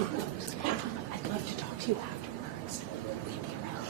I'd love to talk to you afterwards. Will you be around?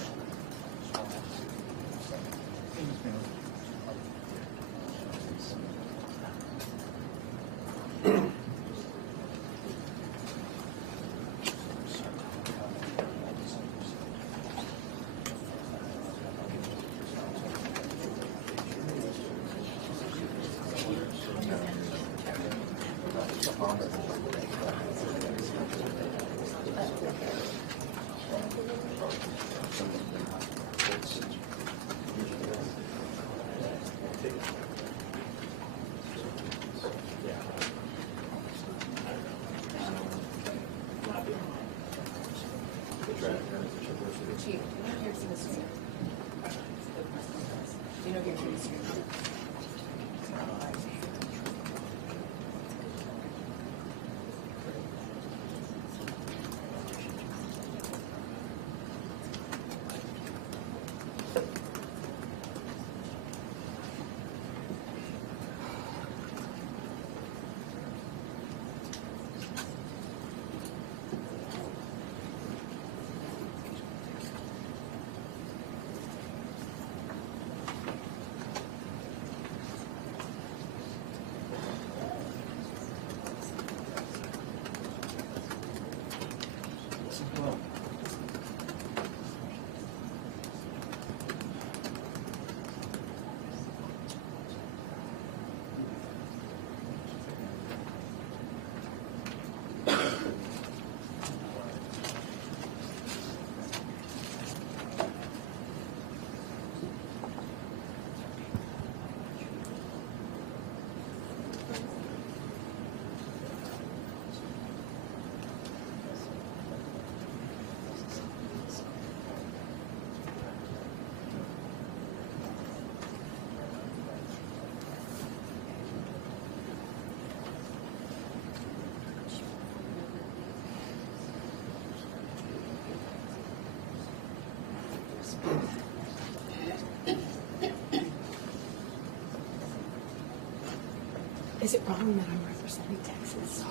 Is it wrong that I'm representing Texas?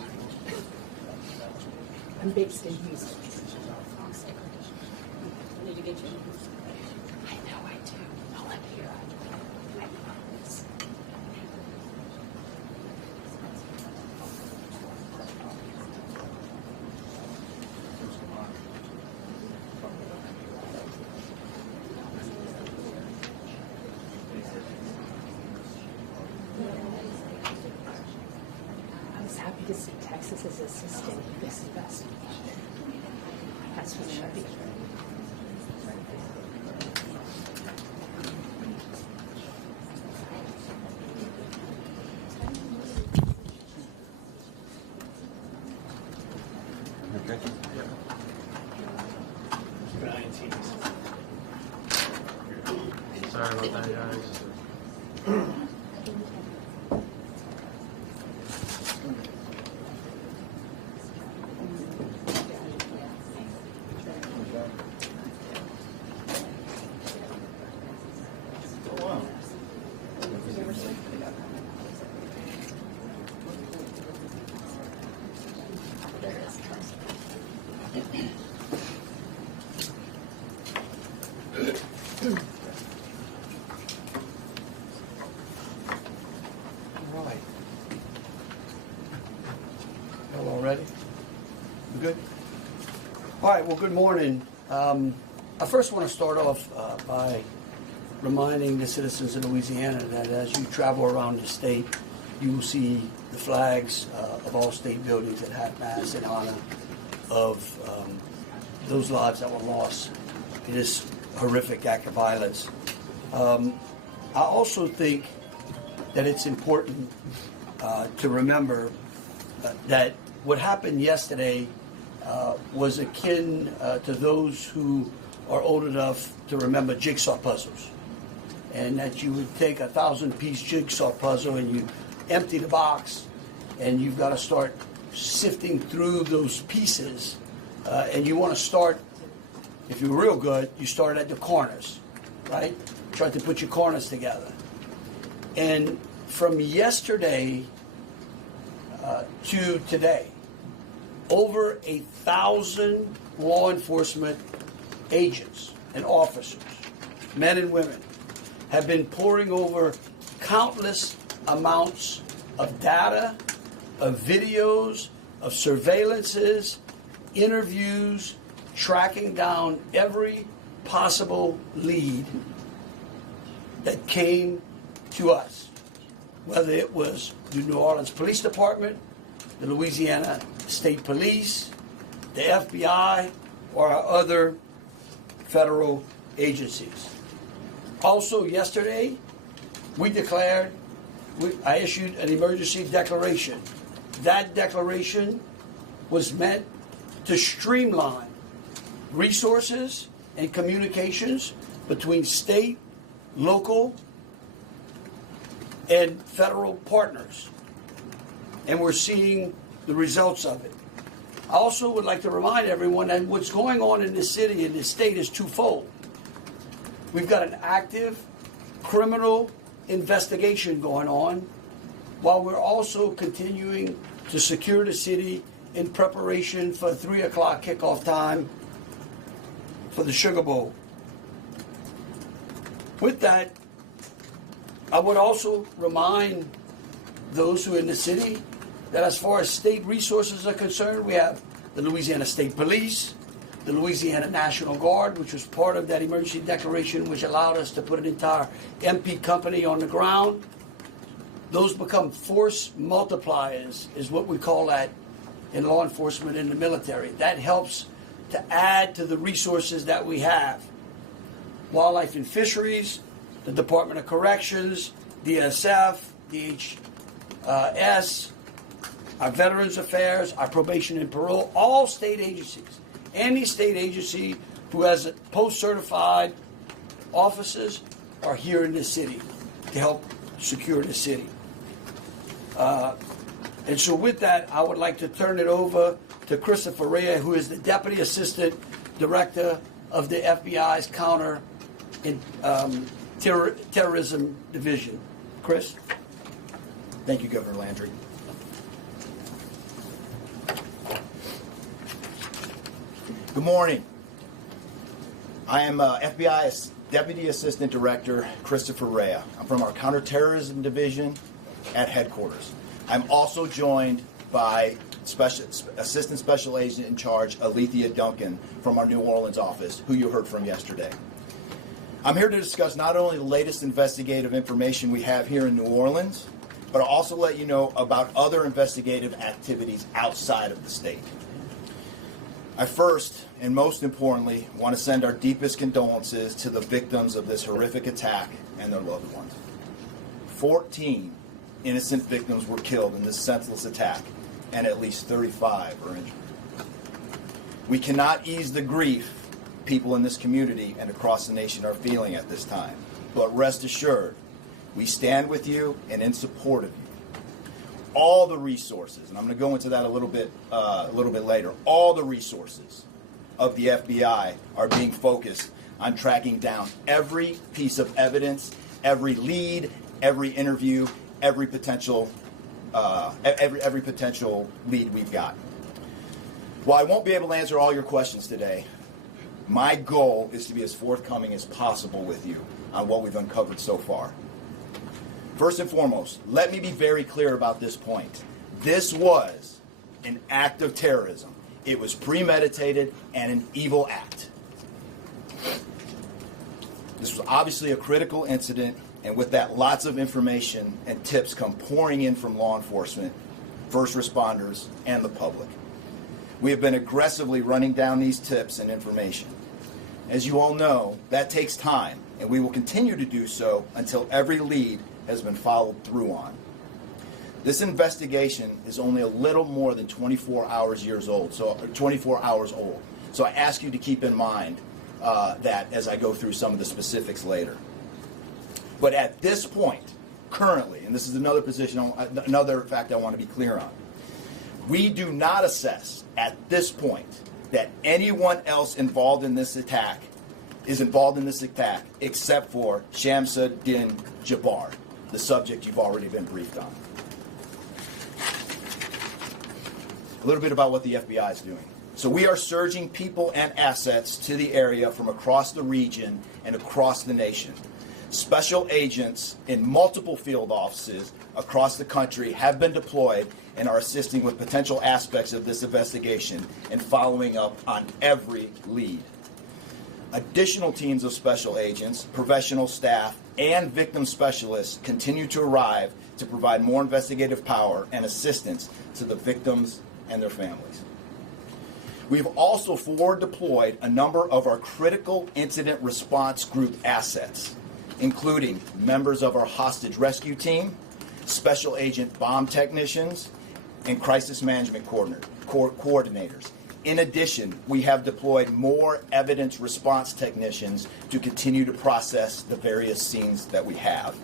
I'm based in Houston. I need to get you. I know I do. I'll let you. I promise. Happy to see Texas is assisting this investigation. That's what should be. Okay. Sorry about that, guys. Ready? We good? All right, well, good morning. I first want to start off by reminding the citizens of Louisiana that as you travel around the state, you will see the flags of all state buildings at half mast in honor of those lives that were lost in this horrific act of violence. I also think that it's important to remember that what happened yesterday was akin to those who are old enough to remember jigsaw puzzles. And that you would take a 1,000-piece jigsaw puzzle and you empty the box and you've got to start sifting through those pieces. And you want to start, if you're real good, you start at the corners, right? Try to put your corners together. And from yesterday to today, over 1,000 law enforcement agents and officers, men and women, have been poring over countless amounts of data, of videos, of surveillances, interviews, tracking down every possible lead that came to us, whether it was the New Orleans Police Department, the Louisiana State Police, the FBI, or our other federal agencies. Also, yesterday, I issued an emergency declaration. That declaration was meant to streamline resources and communications between state, local, and federal partners. And we're seeing the results of it. I also would like to remind everyone that what's going on in this city and this state is twofold. We've got an active criminal investigation going on, while we're also continuing to secure the city in preparation for 3 o'clock kickoff time for the Sugar Bowl. With that, I would also remind those who are in the city that as far as state resources are concerned, we have the Louisiana State Police, the Louisiana National Guard, which was part of that emergency declaration, which allowed us to put an entire MP company on the ground. Those become force multipliers, is what we call that in law enforcement and the military. That helps to add to the resources that we have. Wildlife and Fisheries, the Department of Corrections, DSF, DHS, our Veterans Affairs, our Probation and Parole, all state agencies. Any state agency who has post-certified officers are here in this city to help secure the city. And so with that, I would like to turn it over to Christopher Rea, who is the Deputy Assistant Director of the FBI's Counter and Terrorism Division. Chris? Thank you, Governor Landry. Good morning. I am FBI Deputy Assistant Director Christopher Rea. I'm from our Counterterrorism Division at headquarters. I'm also joined by Assistant Special Agent in Charge Alethea Duncan from our New Orleans office, who you heard from yesterday. I'm here to discuss not only the latest investigative information we have here in New Orleans, but I'll also let you know about other investigative activities outside of the state. I first, and most importantly, want to send our deepest condolences to the victims of this horrific attack and their loved ones. 14 innocent victims were killed in this senseless attack, and at least 35 are injured. We cannot ease the grief people in this community and across the nation are feeling at this time, but rest assured, we stand with you and in support of you. All the resources, and I'm going to go into that a little bit later, all the resources of the FBI are being focused on tracking down every piece of evidence, every lead, every interview, every potential lead we've got. While I won't be able to answer all your questions today, my goal is to be as forthcoming as possible with you on what we've uncovered so far. First and foremost, let me be very clear about this point. This was an act of terrorism. It was premeditated and an evil act. This was obviously a critical incident, and with that, lots of information and tips come pouring in from law enforcement, first responders, and the public. We have been aggressively running down these tips and information. As you all know, that takes time, and we will continue to do so until every lead has been followed through on. This investigation is only a little more than 24 hours old. So I ask you to keep in mind that as I go through some of the specifics later. But at this point, currently, and this is another fact I want to be clear on, we do not assess at this point that anyone else involved in this attack except for Shamsa Din Jabbar, the subject you've already been briefed on. little bit about what the FBI is doing. So we are surging people and assets to the area from across the region and across the nation. Special agents in multiple field offices across the country have been deployed and are assisting with potential aspects of this investigation and following up on every lead. Additional teams of special agents, professional staff, and victim specialists continue to arrive to provide more investigative power and assistance to the victims and their families. We've also forward deployed a number of our critical incident response group assets, including members of our hostage rescue team, special agent bomb technicians, and crisis management coordinators. In addition, we have deployed more evidence response technicians to continue to process the various scenes that we have.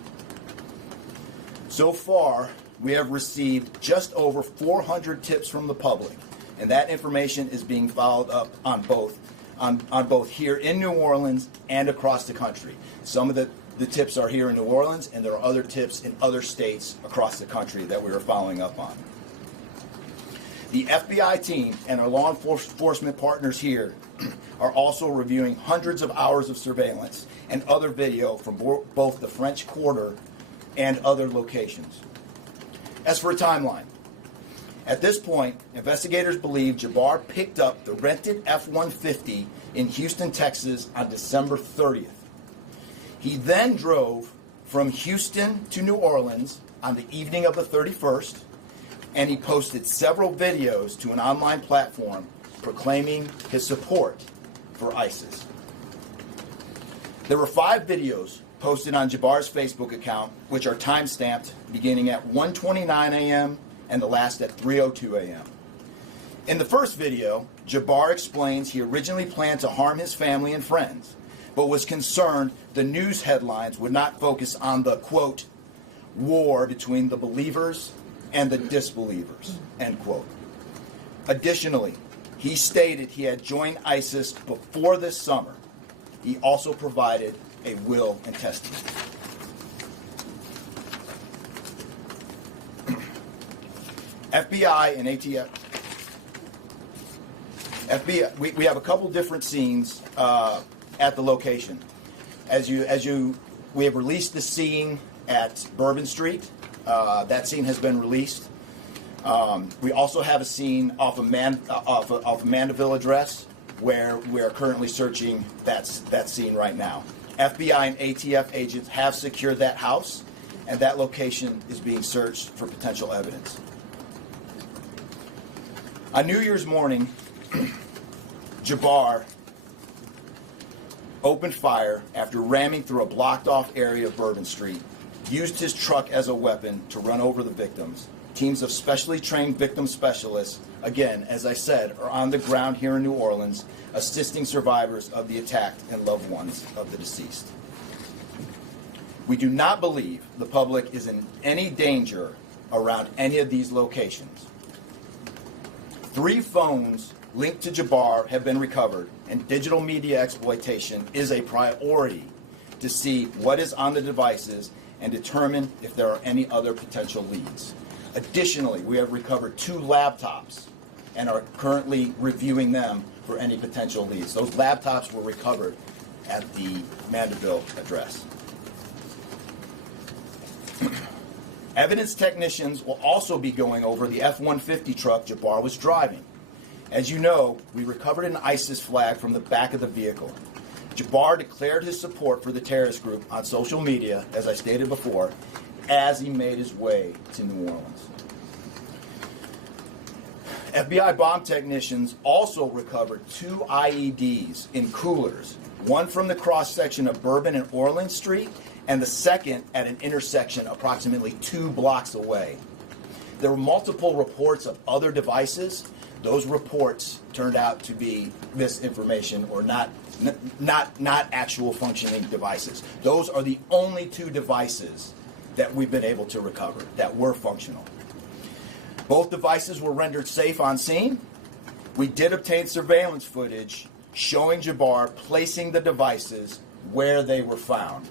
So far, we have received just over 400 tips from the public, and that information is being followed up on both here in New Orleans and across the country. Some of the tips are here in New Orleans, and there are other tips in other states across the country that we are following up on. The FBI team and our law enforcement partners here are also reviewing hundreds of hours of surveillance and other video from both the French Quarter and other locations. As for a timeline, at this point, investigators believe Jabbar picked up the rented F-150 in Houston, Texas on December 30th. He then drove from Houston to New Orleans on the evening of the 31st, and he posted several videos to an online platform proclaiming his support for ISIS. There were 5 videos posted on Jabbar's Facebook account, which are time-stamped beginning at 1:29 a.m. and the last at 3:02 a.m. In the first video, Jabbar explains he originally planned to harm his family and friends, but was concerned the news headlines would not focus on the, quote, war between the believers and the disbelievers, end quote. Additionally, he stated he had joined ISIS before this summer. He also provided a will and testament. FBI and ATF. FBI, we have a couple different scenes at the location. We have released the scene at Bourbon Street. That scene has been released. We also have a scene off of Mandeville Address, where we are currently searching that scene right now. FBI and ATF agents have secured that house, and that location is being searched for potential evidence. On New Year's morning, Jabbar opened fire after ramming through a blocked-off area of Bourbon Street, used his truck as a weapon to run over the victims. Teams of specially trained victim specialists, again, as I said, are on the ground here in New Orleans, assisting survivors of the attack and loved ones of the deceased. We do not believe the public is in any danger around any of these locations. 3 phones linked to Jabbar have been recovered, and digital media exploitation is a priority to see what is on the devices and determine if there are any other potential leads. Additionally, we have recovered 2 laptops and are currently reviewing them for any potential leads. Those laptops were recovered at the Mandeville address. Evidence technicians will also be going over the F-150 truck Jabbar was driving. As you know, we recovered an ISIS flag from the back of the vehicle. Jabbar declared his support for the terrorist group on social media, as I stated before, as he made his way to New Orleans. FBI bomb technicians also recovered 2 IEDs in coolers, one from the cross-section of Bourbon and Orleans Street, and the second at an intersection approximately 2 blocks away. There were multiple reports of other devices. Those reports turned out to be misinformation or not actual functioning devices. Those are the only 2 devices that we've been able to recover that were functional. Both devices were rendered safe on scene. We did obtain surveillance footage showing Jabbar placing the devices where they were found.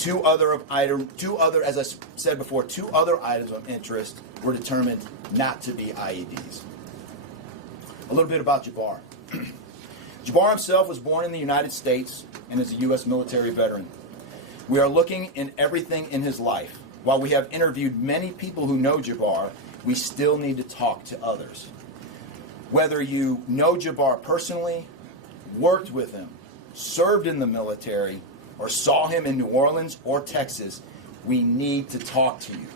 Two other, as I said before, 2 other items of interest were determined not to be IEDs. A little bit about Jabbar. Jabbar himself was born in the United States and is a U.S. military veteran. We are looking in everything in his life. While we have interviewed many people who know Jabbar, we still need to talk to others. Whether you know Jabbar personally, worked with him, served in the military, or saw him in New Orleans or Texas, we need to talk to you.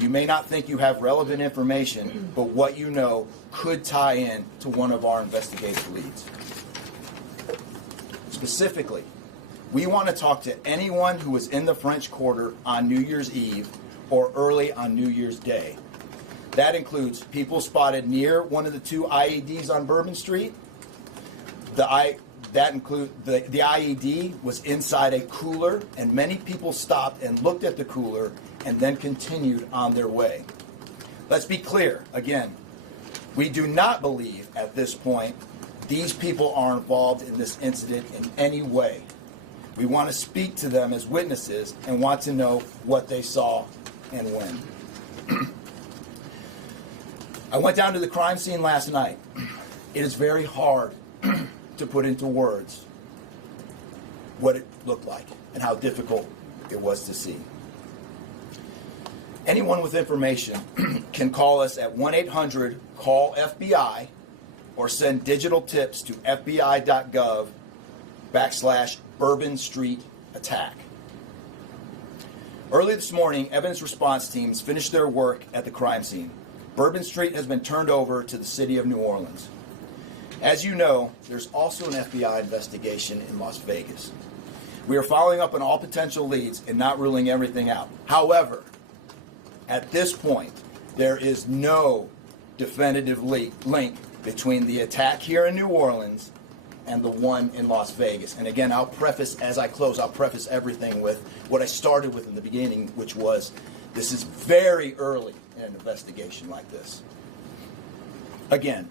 You may not think you have relevant information, but what you know could tie in to one of our investigative leads. Specifically, we want to talk to anyone who was in the French Quarter on New Year's Eve or early on New Year's Day. That includes people spotted near one of the 2 IEDs on Bourbon Street. The IED was inside a cooler, and many people stopped and looked at the cooler and then continued on their way. Let's be clear, again, we do not believe at this point these people are involved in this incident in any way. We want to speak to them as witnesses and want to know what they saw and when. I went down to the crime scene last night. It is very hard to put into words what it looked like and how difficult it was to see. Anyone with information can call us at 1-800-CALL-FBI or send digital tips to fbi.gov/Bourbon Street attack. Early this morning, evidence response teams finished their work at the crime scene. Bourbon Street has been turned over to the city of New Orleans. As you know, there's also an FBI investigation in Las Vegas. We are following up on all potential leads and not ruling everything out. However, at this point, there is no definitive link between the attack here in New Orleans and the one in Las Vegas. And again, as I close, I'll preface everything with what I started with in the beginning, which was this is very early in an investigation like this. Again,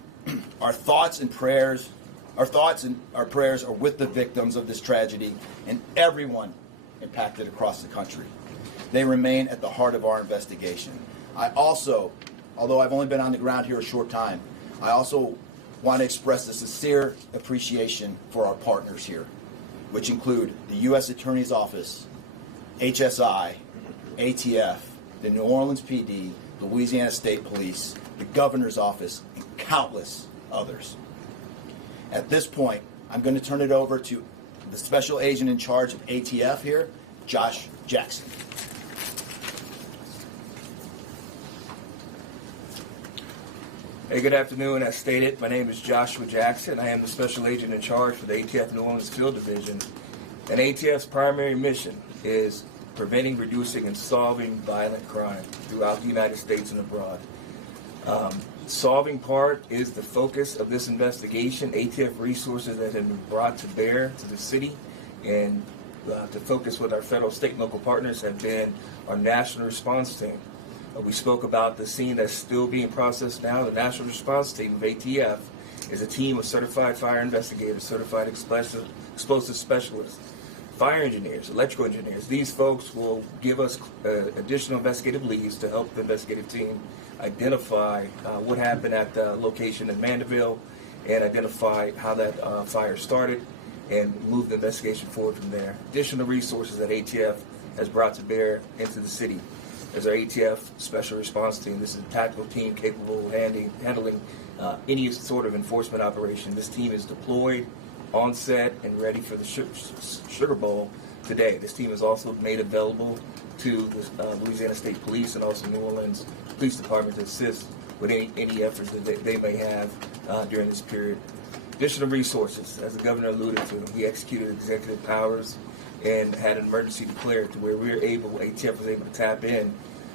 our thoughts and prayers are with the victims of this tragedy and everyone impacted across the country. They remain at the heart of our investigation. I also, although I've only been on the ground here a short time, I also want to express a sincere appreciation for our partners here, which include the U.S. Attorney's Office, HSI, ATF, the New Orleans PD, the Louisiana State Police, the Governor's Office, and countless others. At this point, I'm going to turn it over to the Special Agent in charge of ATF here, Josh Jackson. Hey, good afternoon. As stated, my name is Joshua Jackson. I am the Special Agent in charge for the ATF New Orleans Field Division. And ATF's primary mission is preventing, reducing, and solving violent crime throughout the United States and abroad. Solving part is the focus of this investigation. ATF resources that have been brought to bear to the city and to focus with our federal, state, and local partners have been our national response team. We spoke about the scene that's still being processed now. The national response team of ATF is a team of certified fire investigators, certified explosive specialists, fire engineers, electrical engineers. These folks will give us additional investigative leads to help the investigative team identify what happened at the location in Mandeville and identify how that fire started and move the investigation forward from there. Additional resources that ATF has brought to bear into the city is our ATF Special Response Team. This is a tactical team capable of handling any sort of enforcement operation. This team is deployed, on set, and ready for the Sugar Bowl today. This team is also made available to the Louisiana State Police and also New Orleans Police Department to assist with any efforts that they may have during this period. Additional resources, as the governor alluded to, we executed executive powers and had an emergency declared to where ATF was able to tap in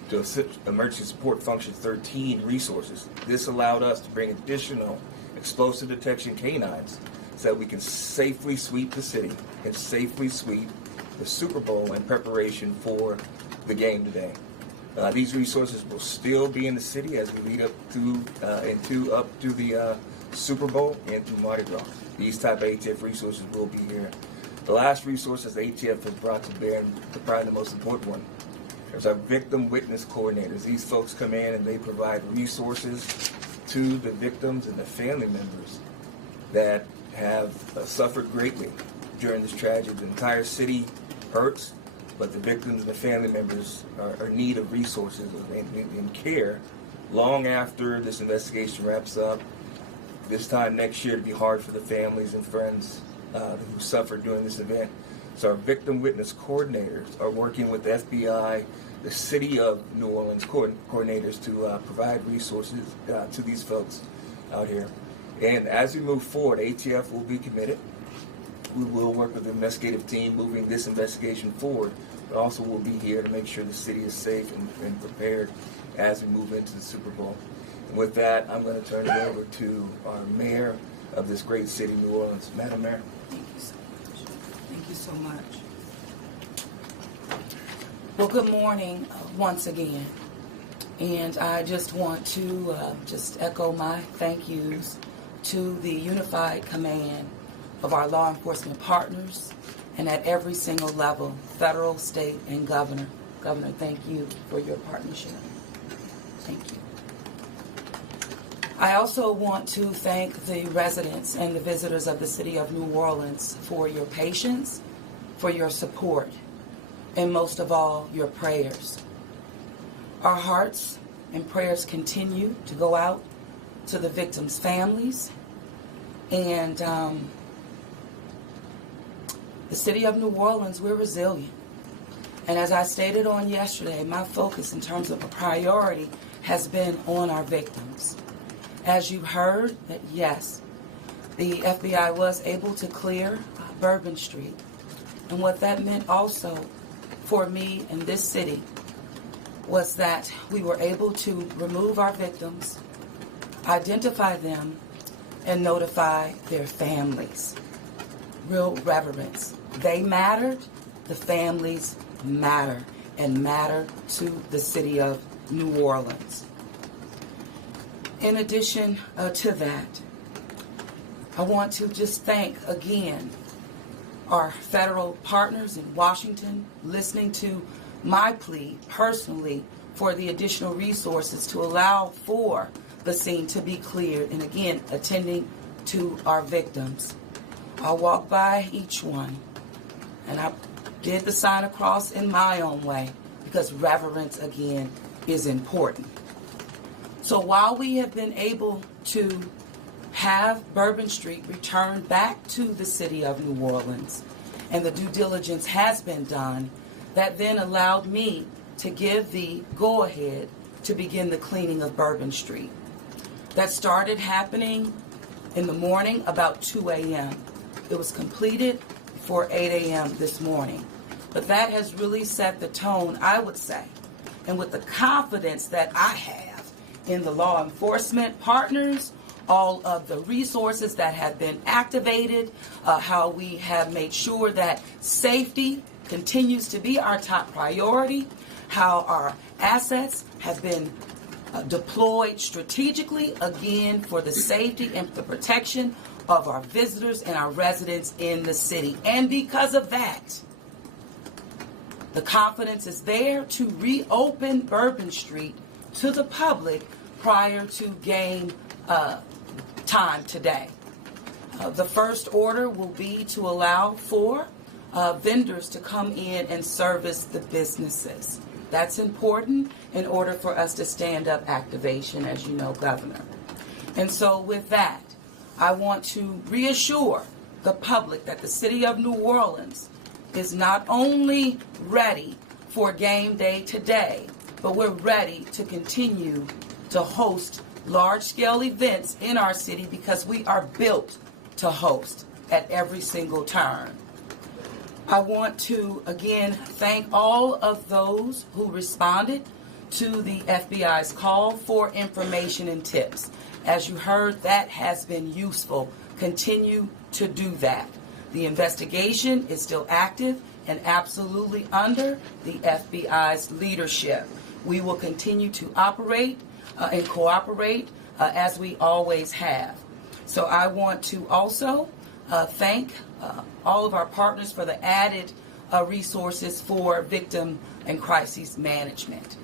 to Emergency Support Function 13 resources. This allowed us to bring additional explosive detection canines so that we can safely sweep the city and safely sweep the Super Bowl in preparation for the game today. These resources will still be in the city as we lead up to the Super Bowl and through Mardi Gras. These type of ATF resources will be here. The last resources the ATF has brought to bear, and probably the most important one, is our victim witness coordinators. These folks come in and they provide resources to the victims and the family members that have suffered greatly during this tragedy. The entire city hurts, but the victims and the family members are in need of resources and care long after this investigation wraps up. This time next year, it'll be hard for the families and friends who suffered during this event. So our victim witness coordinators are working with the FBI, the City of New Orleans coordinators to provide resources to these folks out here. And as we move forward, ATF will be committed. We will work with the investigative team moving this investigation forward, but also we'll be here to make sure the city is safe and prepared as we move into the Super Bowl. And with that, I'm going to turn it over to our mayor of this great city, New Orleans. Madam Mayor. Thank you so much. Thank you so much. Well, good morning once again. And I just want to just echo my thank yous to the unified command of our law enforcement partners and at every single level, federal, state, and governor. Governor, thank you for your partnership. Thank you. I also want to thank the residents and the visitors of the city of New Orleans for your patience, for your support, and most of all, your prayers. Our hearts and prayers continue to go out to the victims' families, and the city of New Orleans, we're resilient. And as I stated on yesterday, my focus in terms of a priority has been on our victims. As you heard, that yes, the FBI was able to clear Bourbon Street. And what that meant also for me in this city was that we were able to remove our victims, identify them, and notify their families. Real reverence. They mattered, the families matter, and matter to the city of New Orleans. In addition to that, I want to just thank again our federal partners in Washington, listening to my plea personally for the additional resources to allow for the scene to be cleared, and again, attending to our victims. I walked by each one, and I did the sign of cross in my own way, because reverence, again, is important. So while we have been able to have Bourbon Street returned back to the city of New Orleans, and the due diligence has been done, that then allowed me to give the go-ahead to begin the cleaning of Bourbon Street. That started happening in the morning about 2 a.m. It was completed before 8 a.m. this morning. But that has really set the tone, I would say, and with the confidence that I have in the law enforcement partners, all of the resources that have been activated, how we have made sure that safety continues to be our top priority, how our assets have been deployed strategically, again, for the safety and the protection of our visitors and our residents in the city. And because of that, the confidence is there to reopen Bourbon Street to the public prior to game time today. The first order will be to allow for vendors to come in and service the businesses. That's important in order for us to stand up activation, as you know, Governor. And so with that, I want to reassure the public that the city of New Orleans is not only ready for game day today, but we're ready to continue to host large-scale events in our city because we are built to host at every single turn. I want to, again, thank all of those who responded to the FBI's call for information and tips. As you heard, that has been useful. Continue to do that. The investigation is still active and absolutely under the FBI's leadership. We will continue to operate and cooperate as we always have. So I want to also thank all of our partners for the added resources for victim and crisis management.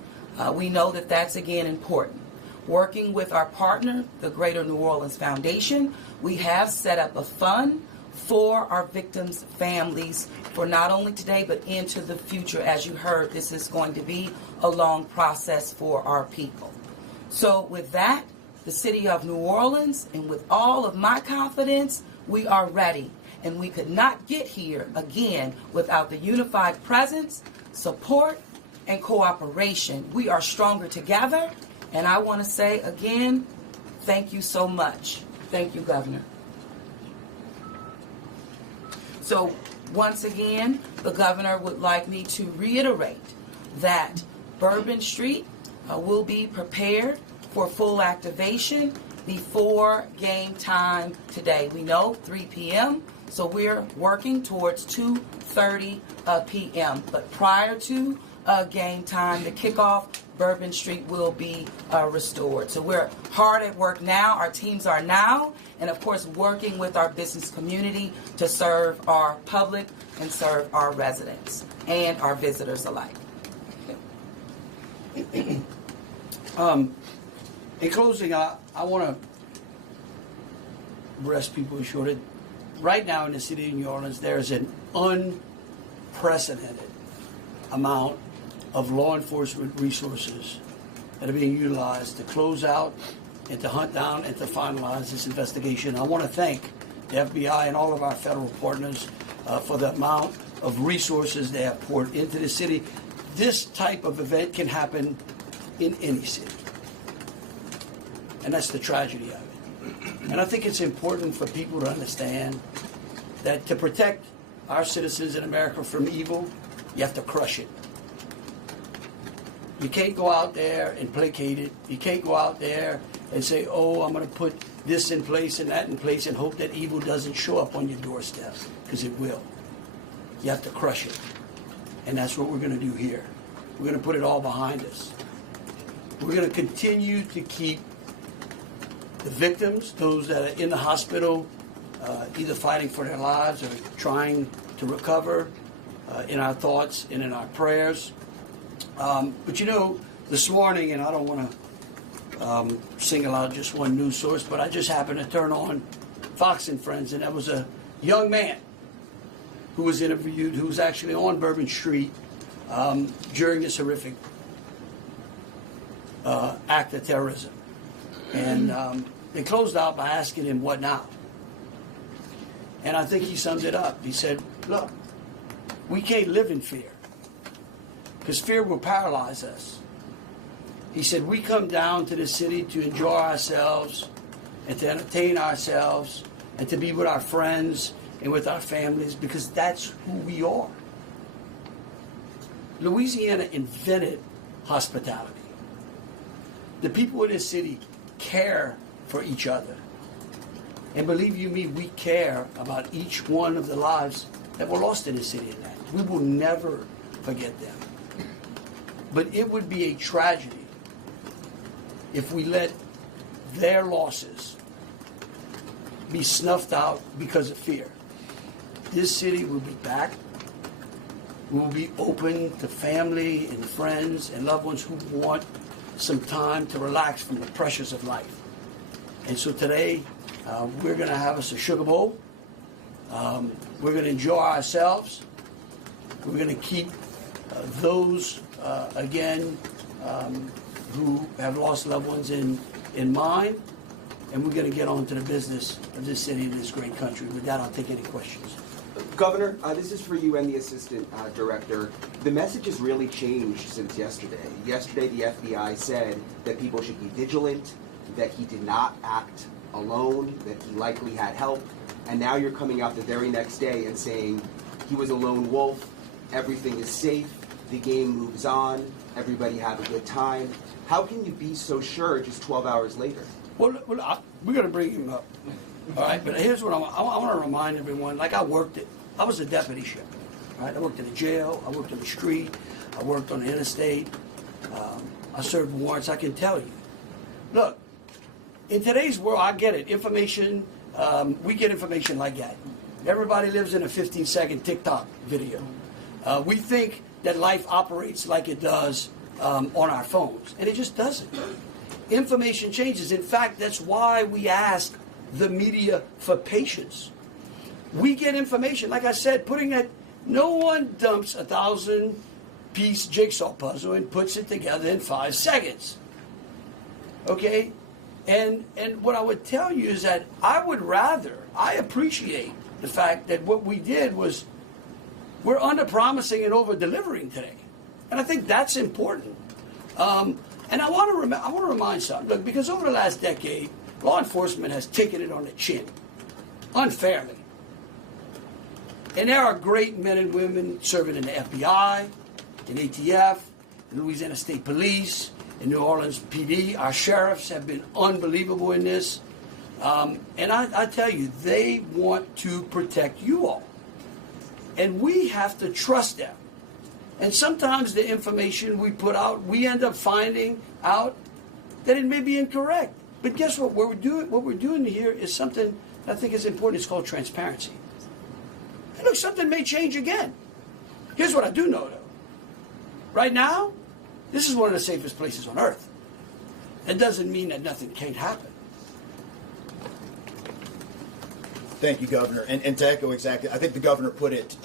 We know that that's, again, important. Working with our partner, the Greater New Orleans Foundation, we have set up a fund for our victims' families for not only today but into the future. As you heard, this is going to be a long process for our people. So with that, the city of New Orleans, and with all of my confidence, we are ready. And we could not get here, again, without the unified presence, support, and cooperation. We are stronger together. And I want to say, again, thank you so much. Thank you, Governor. So once again, the governor would like me to reiterate that Bourbon Street will be prepared for full activation before game time today. We know 3 p.m., so we're working towards 2:30 p.m. But prior to game time, the kickoff, Bourbon Street will be restored. So we're hard at work now. Our teams are now, and of course, working with our business community to serve our public and serve our residents and our visitors alike. In closing, I want to rest people assured. Right now in the city of New Orleans, there's an unprecedented amount of law enforcement resources that are being utilized to close out and to hunt down and to finalize this investigation. I want to thank the FBI and all of our federal partners for the amount of resources they have poured into the city. This type of event can happen in any city. And that's the tragedy of it. And I think it's important for people to understand that to protect our citizens in America from evil, you have to crush it. You can't go out there and placate it. You can't go out there and say, oh, I'm going to put this in place and that in place and hope that evil doesn't show up on your doorstep, because it will. You have to crush it. And that's what we're going to do here. We're going to put it all behind us. We're going to continue to keep the victims, those that are in the hospital, either fighting for their lives or trying to recover, in our thoughts and in our prayers. But you know, this morning, and I don't want to single out just one news source, but I just happened to turn on Fox and Friends, and there was a young man who was interviewed, who was actually on Bourbon Street during this horrific act of terrorism. And they closed out by asking him, what now? And I think he summed it up. He said, look, we can't live in fear, because fear will paralyze us. He said, we come down to the city to enjoy ourselves and to entertain ourselves and to be with our friends and with our families, because that's who we are. Louisiana invented hospitality. The people in this city care for each other. And believe you me, we care about each one of the lives that were lost in this city at night. We will never forget them. But it would be a tragedy if we let their losses be snuffed out because of fear. This city will be back. We will be open to family and friends and loved ones who want some time to relax from the pressures of life. And so today, we're going to have us a sugar bowl. We're going to enjoy ourselves. We're going to keep those, again, who have lost loved ones in mind. And we're going to get on to the business of this city and this great country. With that, I'll take any questions. Governor, this is for you and the Assistant Director. The message has really changed since yesterday. Yesterday, the FBI said that people should be vigilant, that he did not act alone, that he likely had help, and now you're coming out the very next day and saying he was a lone wolf, everything is safe, the game moves on, everybody had a good time. How can you be so sure just 12 hours later? Well, we're going to bring him up. All right, but here's what I want to remind everyone. Like I was a deputy sheriff. Right, I worked in a jail. I worked on the street. I worked on the interstate. I served warrants. I can tell you. Look, in today's world, I get it. Information we get information like that. Everybody lives in a 15-second TikTok video. We think that life operates like it does on our phones, and it just doesn't. Information changes. In fact, that's why we ask the media for patience. We get information, like I said, no one dumps a 1,000-piece jigsaw puzzle and puts it together in 5 seconds. Okay? And what I would tell you is that I appreciate the fact that what we did was we're under-promising and over-delivering today. And I think that's important. And I want to remind something. Look, because over the last decade, law enforcement has taken it on the chin, unfairly. And there are great men and women serving in the FBI, in ATF, in Louisiana State Police, in New Orleans PD. Our sheriffs have been unbelievable in this. And I tell you, they want to protect you all. And we have to trust them. And sometimes the information we put out, we end up finding out that it may be incorrect. But guess what? What we're doing here is something that I think is important. It's called transparency. And look, something may change again. Here's what I do know, though. Right now, this is one of the safest places on earth. That doesn't mean that nothing can't happen. Thank you, Governor. And to echo exactly, I think the Governor put it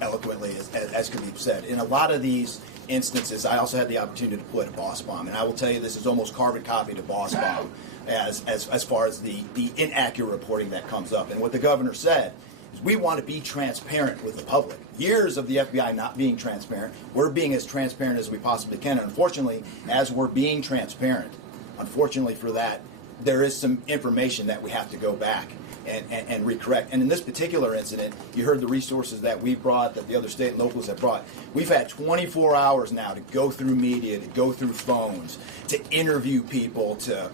eloquently, as Khabib said. In a lot of these instances, I also had the opportunity to deploy to Boss Bomb, and I will tell you this is almost carbon copy to Boss Bomb as far as the inaccurate reporting that comes up. And what the Governor said is we want to be transparent with the public. Years of the FBI not being transparent, we're being as transparent as we possibly can. And unfortunately, as we're being transparent, unfortunately for that, there is some information that we have to go back and recorrect. And in this particular incident, you heard the resources that we brought, that the other state and locals have brought. We've had 24 hours now to go through media, to go through phones, to interview people, to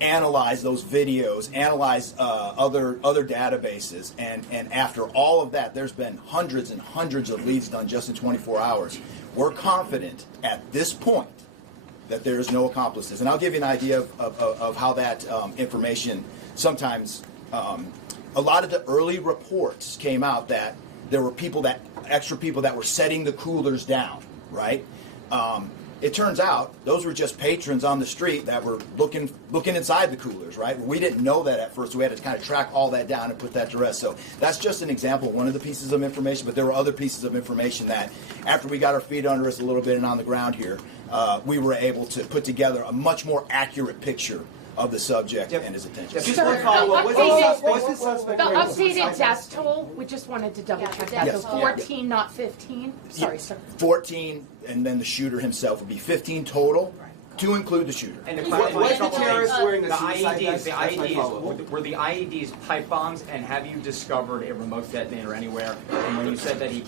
analyze those videos, analyze other databases. And after all of that, there's been hundreds and hundreds of leads done just in 24 hours. We're confident at this point that there is no accomplices. And I'll give you an idea of how that information sometimes... a lot of the early reports came out that there were extra people that were setting the coolers down, right? It turns out those were just patrons on the street that were looking inside the coolers, right? We didn't know that at first. We had to kind of track all that down and put that to rest. So that's just an example, one of the pieces of information, but there were other pieces of information that after we got our feet under us a little bit and on the ground here, we were able to put together a much more accurate picture of the subject and his attention. Just one follow-up. What's the suspect The wearing? updated death toll, we just wanted to double check that. Yes. So 14, not 15. Sorry, sir. 14, and then the shooter himself would be 15 total, to include the shooter. And to Was clarify, the terrorist wearing the a suicide vest? IEDs, That's my follow-up. were the IEDs pipe bombs, and have you discovered a remote detonator anywhere? And when you said that you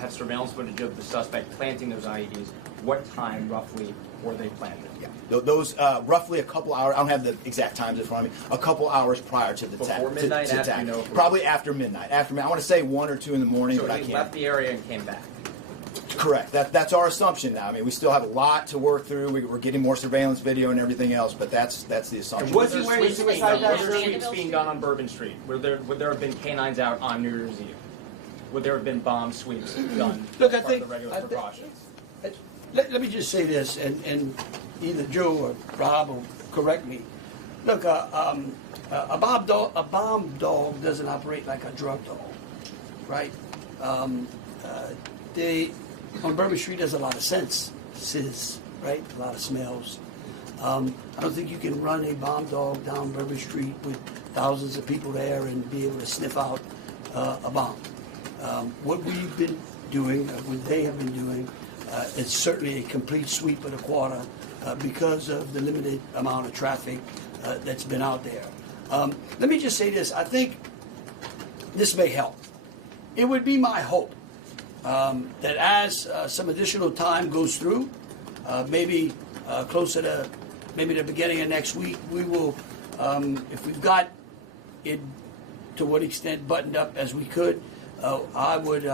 have surveillance footage of the suspect planting those IEDs, what time roughly were they planted? Yeah. Those roughly a couple hours. I don't have the exact times in front of me. A couple hours prior to the attack. Before midnight, to after, attack. you know, Probably after midnight. After midnight. I want to say 1 or 2 in the morning, So but I he can't. left the area and came back. Correct. That's our assumption now. I mean, we still have a lot to work through. We're getting more surveillance video and everything else, but that's the assumption. Was he wearing a suicide Were vest? there sweeps being done on Bourbon Street? Would there have been canines out on New Year's Eve? Would there have been bomb sweeps done Look, as part of the regular precautions? Let me just say this, and either Joe or Rob will correct me. Look, a bomb dog doesn't operate like a drug dog, right? On Bourbon Street, there's a lot of senses, right? A lot of smells. I don't think you can run a bomb dog down Bourbon Street with thousands of people there and be able to sniff out a bomb. What we've been doing, what they have been doing, it's certainly a complete sweep of the quarter because of the limited amount of traffic that's been out there. Let me just say this. I think this may help. It would be my hope that as some additional time goes through, maybe closer to maybe the beginning of next week, we will, if we've got it to what extent buttoned up as we could, I would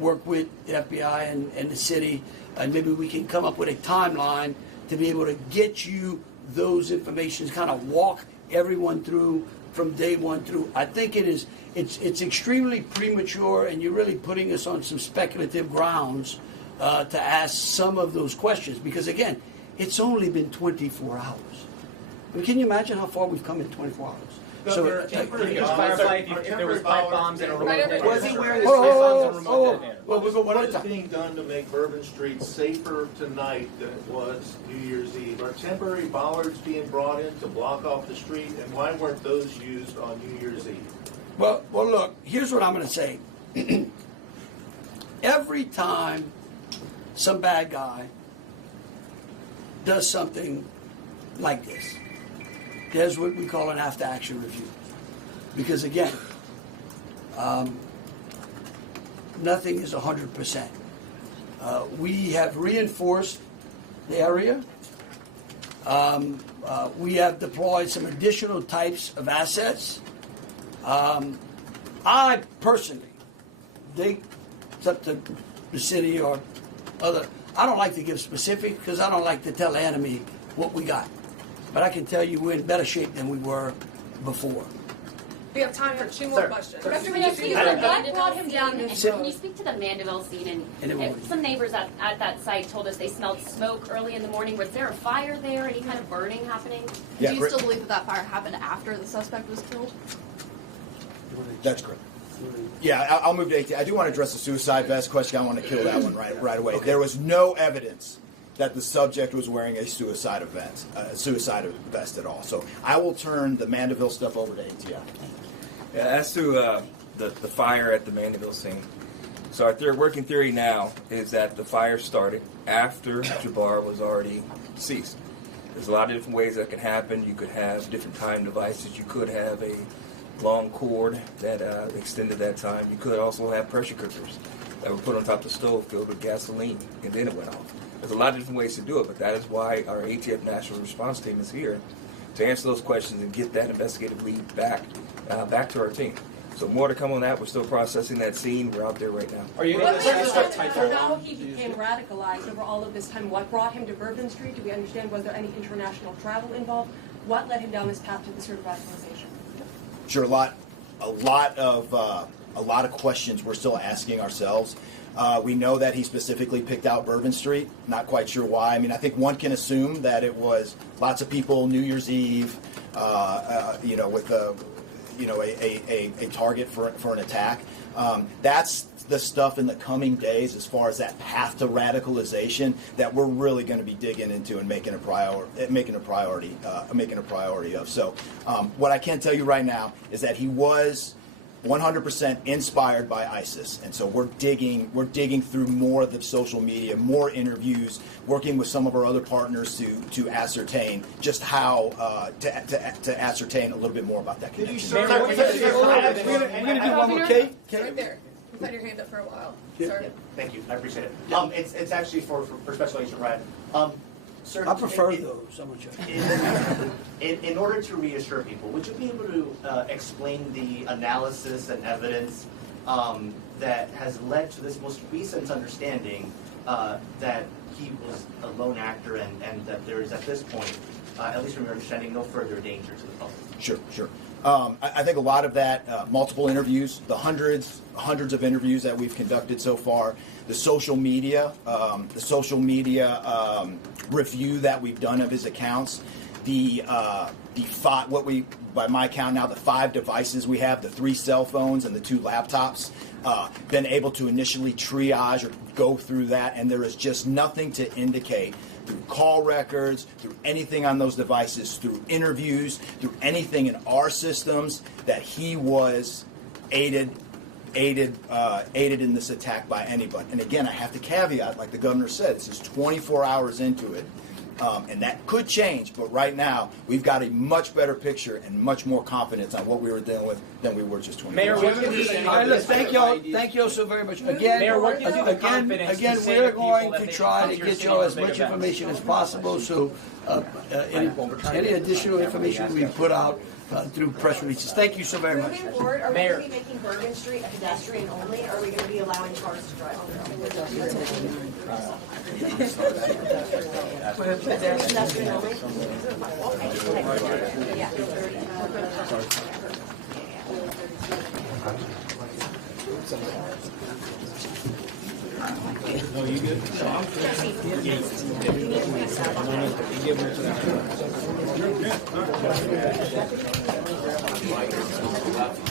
work with the FBI and the city, and maybe we can come up with a timeline to be able to get you those information, kind of walk everyone through from day one through. I think it's extremely premature, and you're really putting us on some speculative grounds to ask some of those questions, because again, it's only been 24 hours. I mean, can you imagine how far we've come in 24 hours? So, can you just clarify if there was pipe bombs and a remote detonator? Was he wearing Pipe the bombs and a remote detonator? Well, we'll go one What at a is time. being done to make Bourbon Street safer tonight than it was New Year's Eve? Are temporary bollards being brought in to block off the street, and why weren't those used on New Year's Eve? Well, look, here's what I'm going to say. Every time some bad guy does something like this, there's what we call an after-action review. Because again, nothing is 100%. We have reinforced the area. We have deployed some additional types of assets. I personally think it's up to the city or other. I don't like to give specifics because I don't like to tell the enemy what we got. But I can tell you we're in better shape than we were before. We have time for two more questions. Director, can you speak to the Mandeville scene? Can you speak to the Mandeville scene? And some neighbors at that site told us they smelled smoke early in the morning. Was there a fire there? Any kind of burning happening? Yeah, Do you still believe that fire happened after the suspect was killed? That's correct. Yeah, I'll move to 18. I do want to address the suicide vest question. I want to kill that one right away. Okay. There was no evidence that the subject was wearing a suicide vest at all. So I will turn the Mandeville stuff over to ATF. Yeah, as to the fire at the Mandeville scene, so our working theory now is that the fire started after Jabbar was already deceased. There's a lot of different ways that can happen. You could have different time devices. You could have a long cord that extended that time. You could also have pressure cookers that were put on top of the stove filled with gasoline, and then it went off. There's a lot of different ways to do it, but that is why our ATF National Response Team is here to answer those questions and get that investigative lead back to our team. So more to come on that. We're still processing that scene. We're out there right now. Are you What able to was start the- How he became radicalized over all of this time, what brought him to Bourbon Street? Do we understand, was there any international travel involved? What led him down this path to this sort of radicalization? Sure, a lot of questions we're still asking ourselves. We know that he specifically picked out Bourbon Street. Not quite sure why. I mean, I think one can assume that it was lots of people New Year's Eve, with a target for an attack. That's the stuff in the coming days, as far as that path to radicalization, that we're really going to be digging into and making a priority of. So, what I can tell you right now is that he was 100% inspired by ISIS, and so we're digging through more of the social media, more interviews, working with some of our other partners to ascertain just how to ascertain a little bit more about that connection. We're going to do one more, Kate. Right there. You've had your hand up for a while. Yeah. Sorry. Thank you. I appreciate it. It's actually for Special Agent Red. Sir, I prefer those. So much. In order to reassure people, would you be able to explain the analysis and evidence that has led to this most recent understanding that he was a lone actor and that there is, at this point, at least from your understanding, no further danger to the public? Sure. I think a lot of that, multiple interviews, the hundreds of interviews that we've conducted so far, the social media review that we've done of his accounts, by my count now, the 5 devices we have, the 3 cell phones and the 2 laptops, been able to initially triage or go through that, and there is just nothing to indicate through call records, through anything on those devices, through interviews, through anything in our systems, that he was aided in this attack by anybody. And again, I have to caveat, like the governor said, this is 24 hours into it, and that could change. But right now, we've got a much better picture and much more confidence on what we were dealing with than we were just 24 hours ago. All right, look, thank y'all so very much. Again, we're going to try to get y'all as much information as possible. So, any additional information we put out through press releases. Thank you so very much. Moving forward, are we going to be making Bourbon Street a pedestrian only, or are we going to be allowing cars to drive on there? Pedestrian only? No, you good?